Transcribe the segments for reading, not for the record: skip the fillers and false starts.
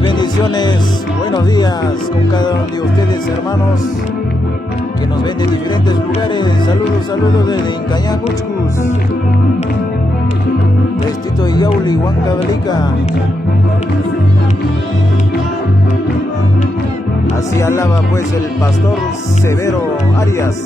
Bendiciones, buenos días con cada uno de ustedes, hermanos, que nos ven de diferentes lugares. Saludos desde Incayán, Uchcus, Testito y Yauli, Huancavelica. Así alaba pues el pastor Severo Arias.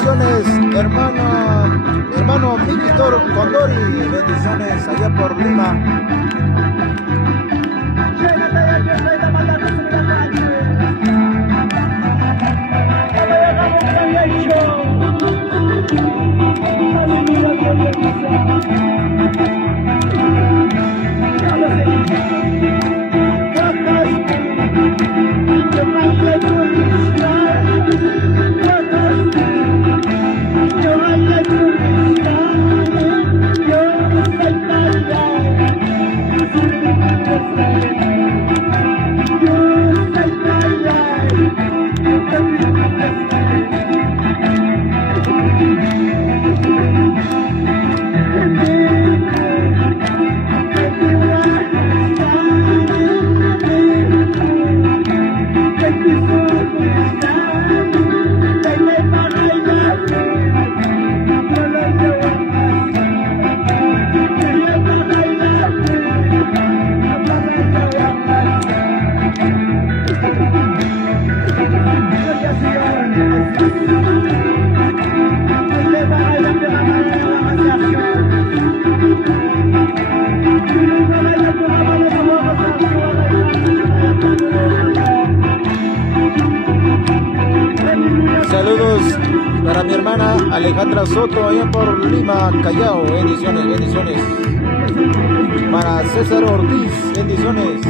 bendiciones, hermano Víctor Condori, bendiciones allá por Lima. Saludos para mi hermana Alejandra Soto allá por Lima, Callao, bendiciones, bendiciones. Para César Ortiz, bendiciones.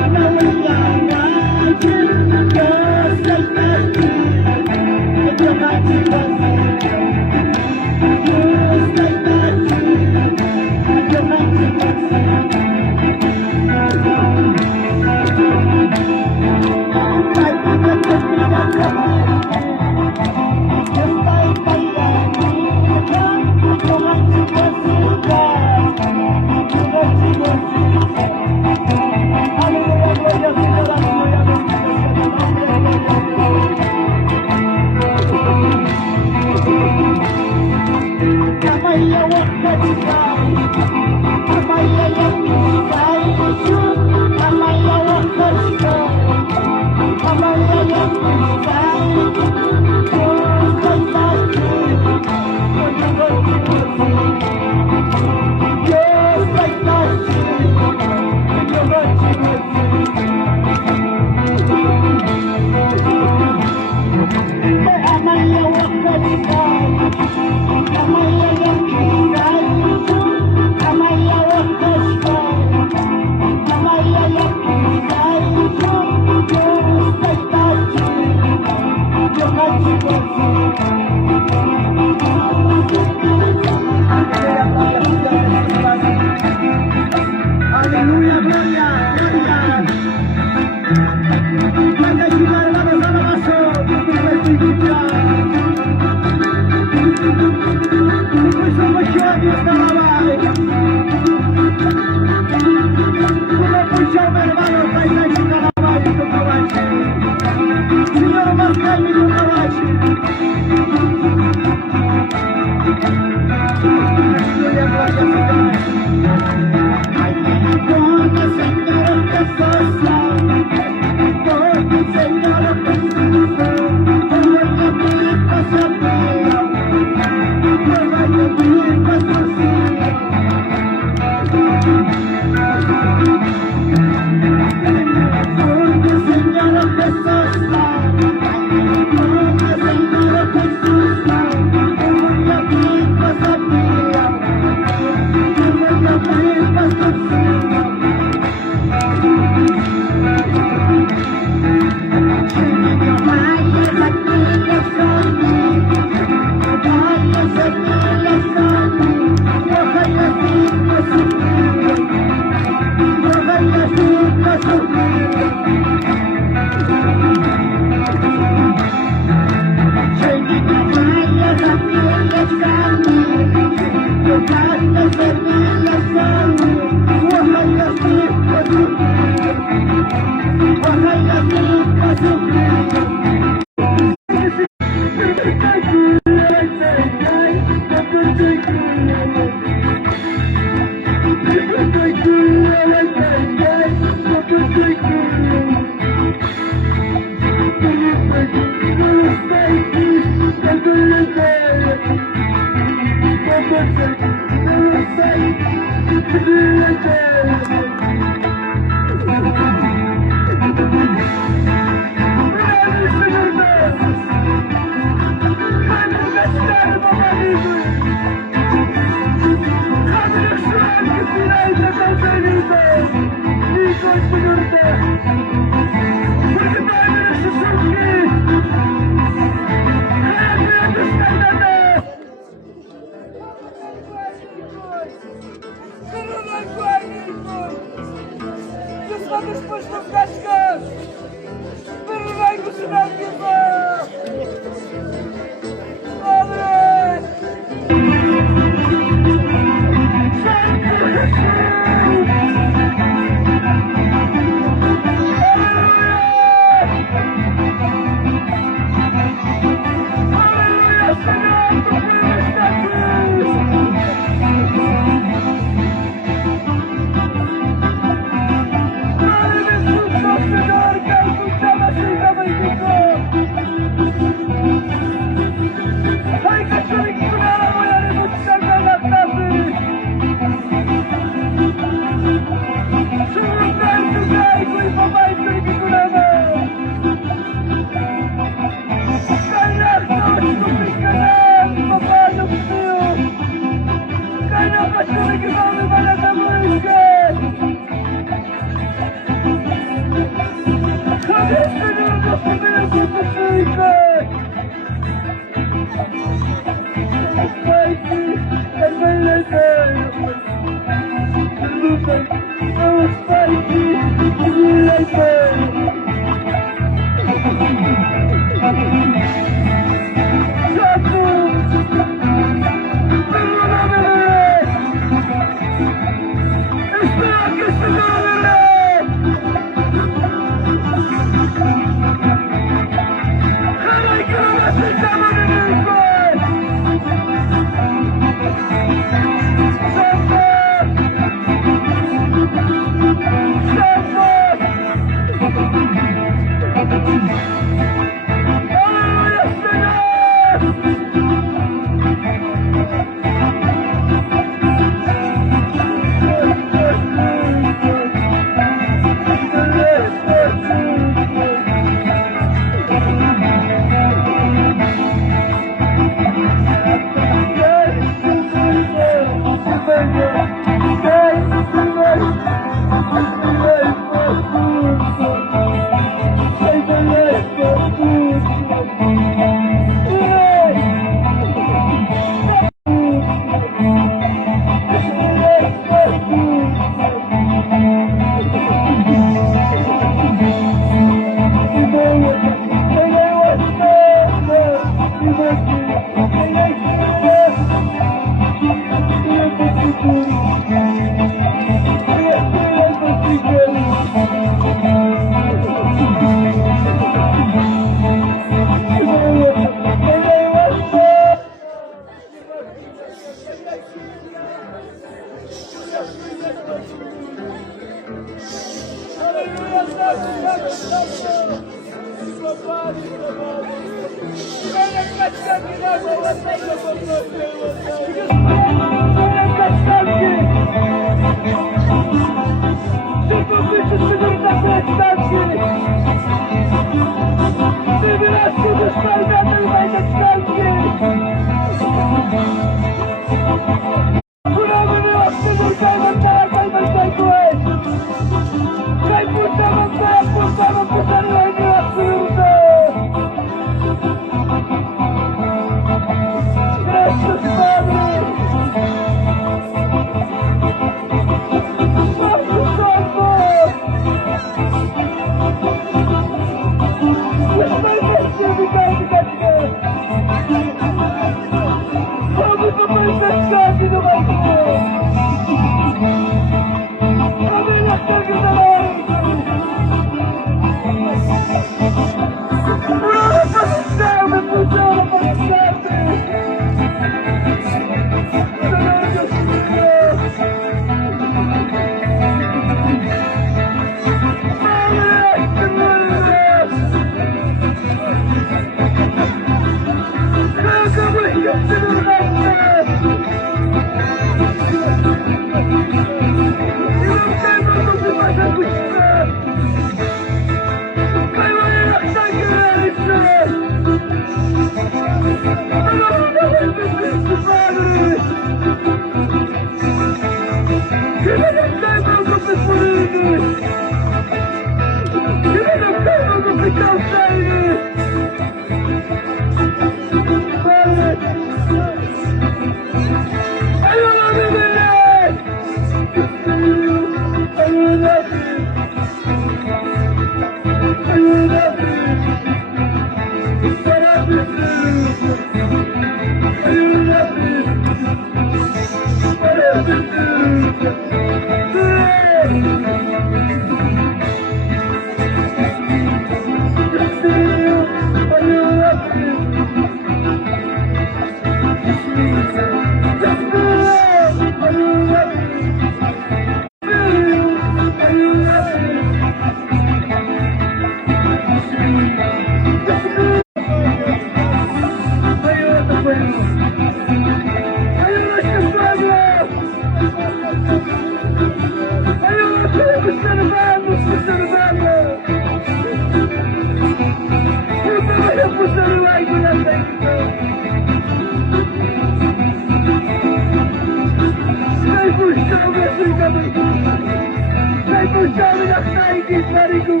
Najpuszczamy na knajki z Maryką.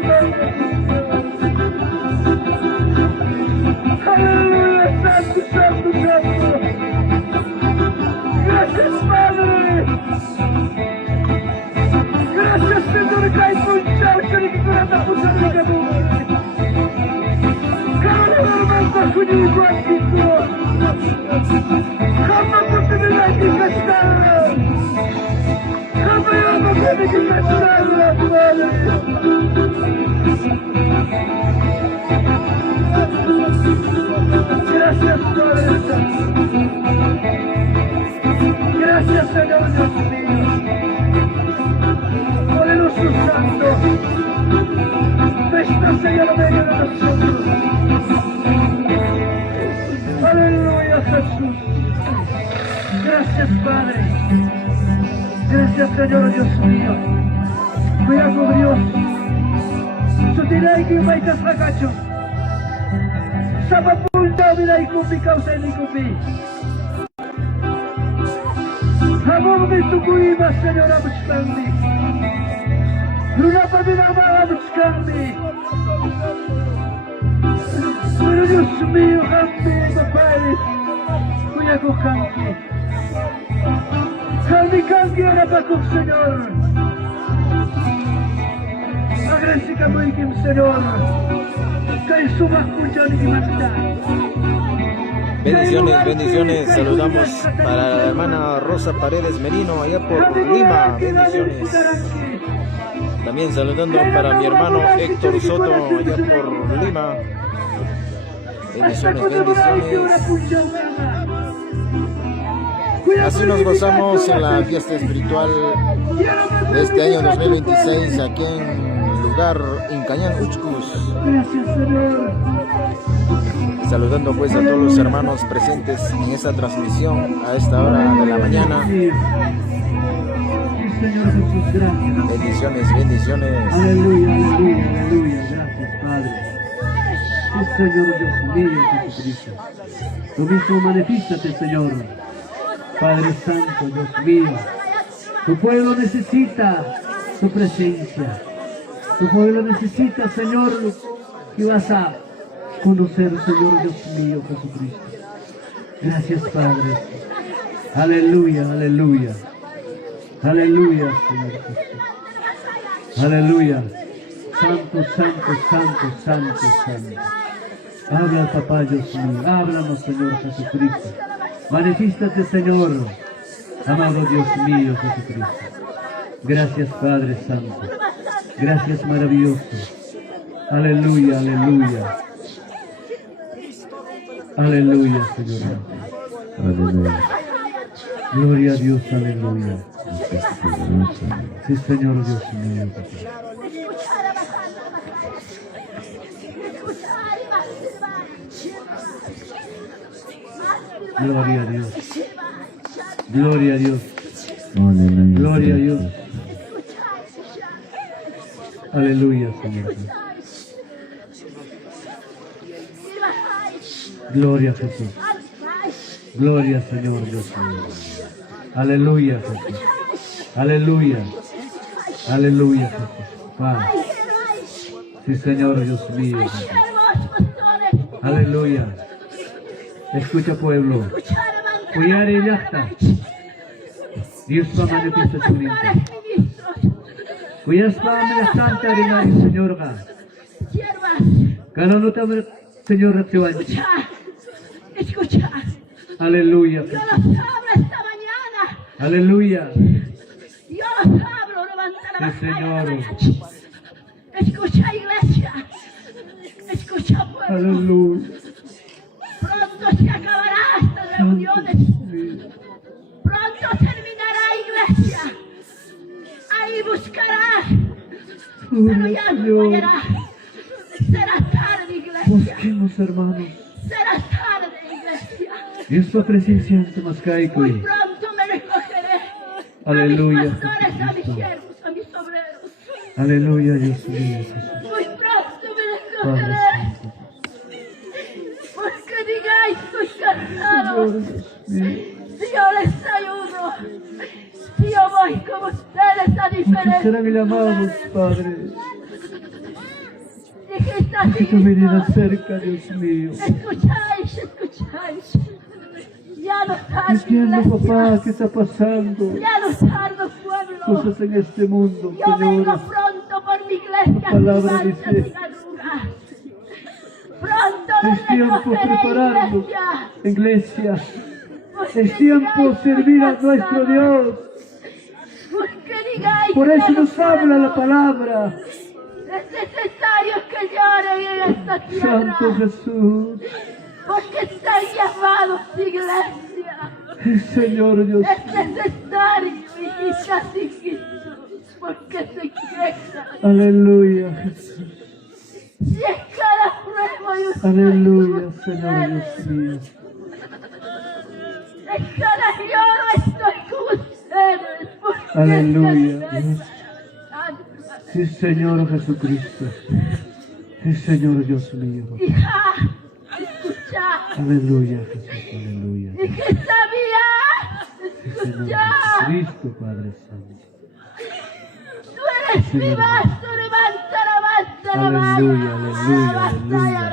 Conmigo aquí tú. Jamás no tendrás que gastarla. Jamás no tendrás que gastarla, Padre. Gracias, Padre Santo. Gracias, Señor Dios mío. Poderoso Santo. Nuestro Señor en medio de nosotros. Aleluya, Jesús. Gracias, Padre. Gracias, Señor Dios mío. Cuidado, Dios. Sutilai que vai te fragacho. Sama punta vilai kupi causa ni kupi. Amor me tukui mas Señor abuscandi. Luna padinama abuscandi. Pero Dios mío, cambi, Padre. Cuidado, cambi. Cambi ahora para con Señor. Agradezca muy bien, Señor. Que suba escuchando y manda. Bendiciones, bendiciones. Saludamos para la hermana Rosa Paredes Merino, allá por Lima. Bendiciones. También saludando para mi hermano Héctor Soto, allá por Lima. Bendiciones, bendiciones. Así nos gozamos en la fiesta espiritual de este año 2026 aquí en lugar Incañán Uchcus. Saludando pues a todos los hermanos presentes en esta transmisión a esta hora de la mañana. Bendiciones, bendiciones. Aleluya, aleluya, aleluya. Gracias, Padre. Señor Dios mío, Jesucristo. Tú mismo manifiéstate, Señor. Padre Santo, Dios mío. Tu pueblo necesita tu presencia. Tu pueblo necesita, Señor, que vas a conocer, Señor Dios mío, Jesucristo. Gracias, Padre. Aleluya, aleluya. Aleluya, Señor Jesús. Aleluya. Santo, santo, santo, santo, santo. Habla, papá Dios mío. Háblanos, Señor Jesucristo. Manifiéstate, Señor. Amado Dios mío, Jesucristo. Gracias, Padre Santo. Gracias, maravilloso. Aleluya, aleluya. Aleluya, Señor. Aleluya. Gloria a Dios, aleluya. Sí, Señor Dios mío. Gloria a Dios. Gloria a Dios. Gloria a Dios. Aleluya, Señor. Gloria a Jesús. Gloria, Señor Dios mío. Aleluya, Jesús. Aleluya. Aleluya, Jesús. Padre. Sí, Señor Dios mío. Jesús. Aleluya. Escucha, pueblo. Cuidar y ya está. Dios va a manifestar su mente. Cuidar para manifestar el Señor. Cada uno también, Señor, te va a decir. Escucha. Aleluya. Yo los abro esta mañana. Aleluya. Yo los abro, levanta la Sí, batalla. Señor. Escucha, iglesia. Escucha, pueblo. Aleluya. Pronto se acabará estas reuniones. Pronto terminará, iglesia. Ahí buscarás. Pero ya no fallará. Será tarde, iglesia. Busquemos, hermanos. Será tarde, iglesia. Dios va presencia ante más caico. Muy pronto me recogeré. Aleluya, A mis pastores, a mis Jesucristo. siervos, a mis obreros. Aleluya, Dios mío, Jesús. Muy pronto me Padre recogeré. Santo. Porque digáis, estoy cansado. Señor Dios mío. Si yo les ayudo. Si yo voy con ustedes a Muchos diferentes serán llamados, lugares. Padre. Dijiste Que así, tu venida hijo. cerca, Dios mío. Escucháis, escucháis. Ya no tardo, Entiendo, iglesia. papá, qué está pasando. Ya no tardo, pueblo. Cosas en este mundo, Yo vengo Señor. pronto por mi iglesia Tu palabra sin mancha, dice. sin arrugas. Pronto Es tiempo de prepararnos, iglesia. Es tiempo de servir a nuestro Dios. Por eso nos habla la palabra. Es necesario que lloren en esta tierra. Santo Jesús. Porque están llamados, iglesia. Señor Dios. Es necesario, hijitas y hijitos, porque se quejan. Aleluya, Jesús. Y es cada prueba y usted. Aleluya, Señor Dios mío. En cada lloro estoy con ustedes. Porque Aleluya. es necesario. Sí, Señor Jesucristo. Sí, Señor Dios mío. Hija, escucha. Aleluya, Jesús. Aleluya. Y que sabía, Sí, Señor escucha. Cristo, Padre Santo. Tú eres mi vaso, levanta. Aleluya, aleluya, aleluya.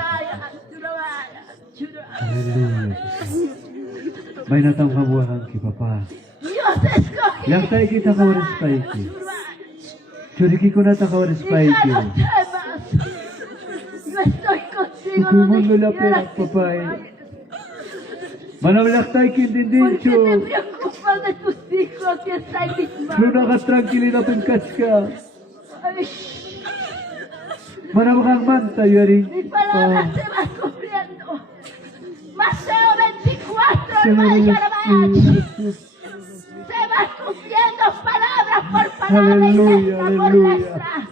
Aleluya, Jesús. Mainatang kabuhan ki Papa. Dios escogió. Yang tayo kita kawaris paiki. Churiki ko na ta kawaris paiki. No estoy contigo Sukumun donde nula quiera pera que Papay. vayas. Manawalak tayo ¿Por qué kindindincho. te preocupas de tus hijos y está en mis manos? Luna ka tranquilina pengkatska. Ay, Manawakang manta yari. mi palabra se va cumpliendo. Mateo 24, Señor Jesús. Se va cumpliendo palabra por palabra y Aleluya, letra por aleluya. letra.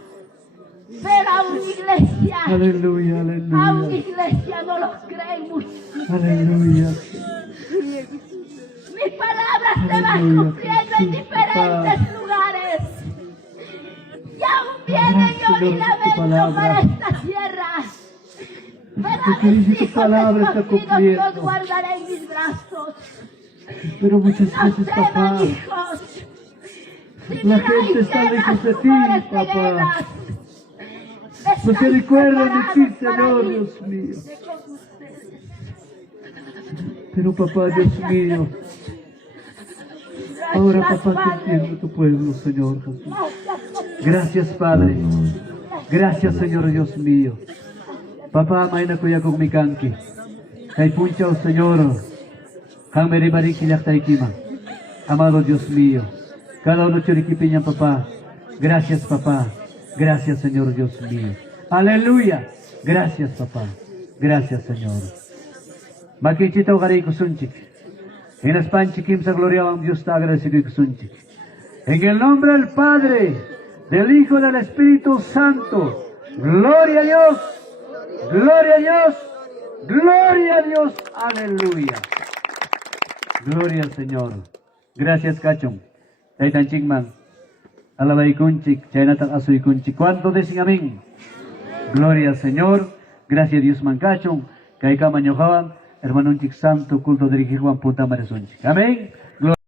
Pero a una iglesia, Aleluya, a una aleluya. iglesia no los creen mucho. Aleluya. Mi palabra se va Aleluya, cumpliendo en Jesús, diferentes papá. lugares. Y aún viene Gracias, yo y Señor, por tu lamento palabra. para esta tierra. Pero a Porque mis dice tu hijos palabra está escogidos cumpliendo. los guardaré en mis brazos. Pero muchas No veces, teman, papá, hijos. Si la miráis gente está guerras, lejos de ti, rumores de papá. guerras, pues se estáis recuerdan de ti, preparados para Señor irse Dios mío. con ustedes. Pero papá, Dios mío, ahora Gracias, papá, te Padre. entiendo tu pueblo, Señor Jesús. Gracias, Gracias, Padre. Gracias, Señor Dios mío. Papá, may na kuya kong mikanki. Kay punchaw, Señor. Kang meribari kilak tayo kima. Amado Dios mío. Cada uno churikipin niya, papá. Gracias, papá. Gracias, Señor Dios mío. Aleluya. Gracias, papá. Gracias, Señor. Makichitaw kari kusunchik. En espanchikim sa gloria ang Dios ta agradecido y kusunchik. En el nombre del Padre, del Hijo y del Espíritu Santo. Gloria a Dios. Gloria a Dios. Gloria a Dios. Aleluya. Gloria al Señor. Gracias, Kachong. Taitan Chingman. Alabay kunchik. Chaynatang asoy kunchik. ¿Cuánto decen amén? Gloria al Señor. Gracias, Dios man Kachong. Kay kamanyokawan. Hermanunchik santo culto dirigido a Punta Maresonchik. Amén.